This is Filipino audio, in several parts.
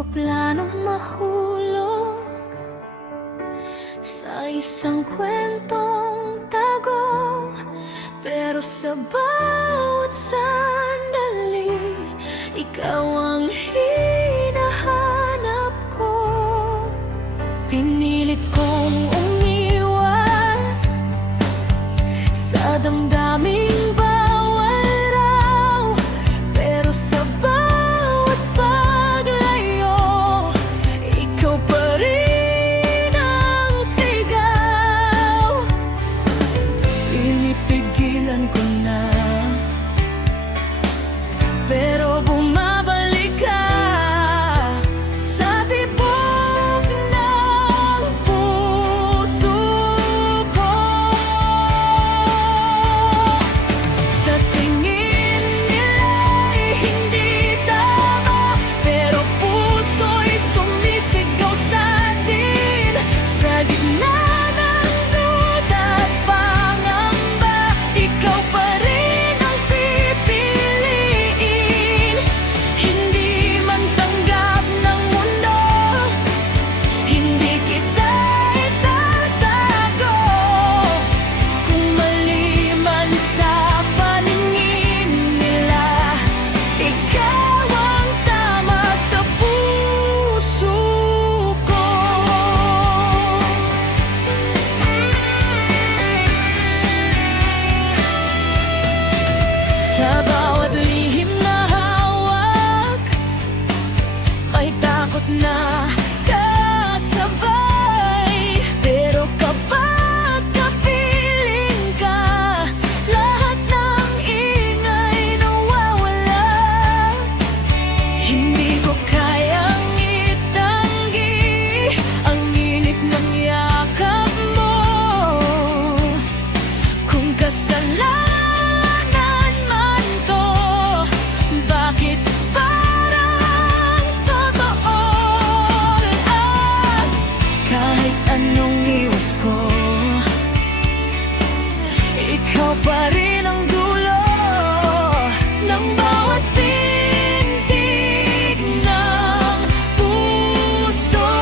ko planong mahulog sa isang kwentong tago. Pero sa bawat sandali, ikaw ang hinahanap ko. Pinilit kong umiwas sa damdaming bawal raw, pero sa bawat paglayo, ikaw pa rin ang sigaw. Pinipigilan ko na, pero bumabalik ka sa tibok ng puso ko. Sa tingin nila'y hindi tama, pero puso'y sumisigaw sa atin. Sa gitna ng duda at pangamba, ikaw pa rin ang pipiliin. Hindi man tanggap ng mundo, hindi kita itatago. Kung mali man sa paningin nila, ikaw ang tama sa puso ko. Sa bawat lihim na hawak, may takot na kasabay. Pero kapag kapiling ka, lahat ng ingay nawawala. Hindi ko kayang itanggi ang init ng yakap mo. Kung kasalanan man to, bakit parang totoo? At kahit anong iwas ko, ikaw pa rin ang dulo ng bawat pintig ng puso.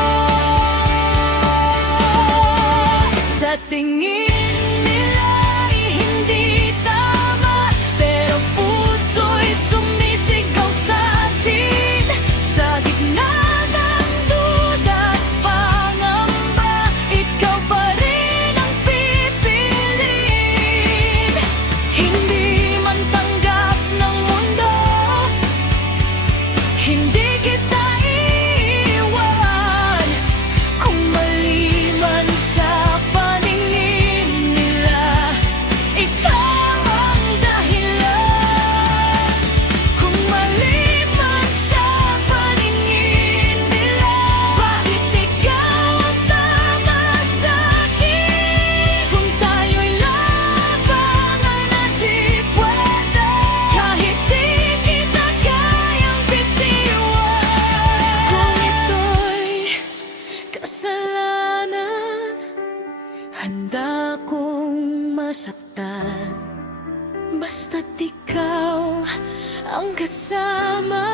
Sa tingin nila'y hindi tama, pero puso'y sumisigaw sa atin. Sa gitna ng duda at pangamba, ikaw pa rin ang pipiliin. Hindi man tanggap ng mundo, hindi kita iiwan. Kung mali man sa paningin nila, ikaw ang dahilan. Kung mali man sa paningin nila, bakit ikaw ang tama sa'kin? Kung tayo'y labangan at di pwede, kahit di kita kayang bitiwan. Kung ito'y kasalanan, handa kong masaktan, basta't ikaw ang kasama.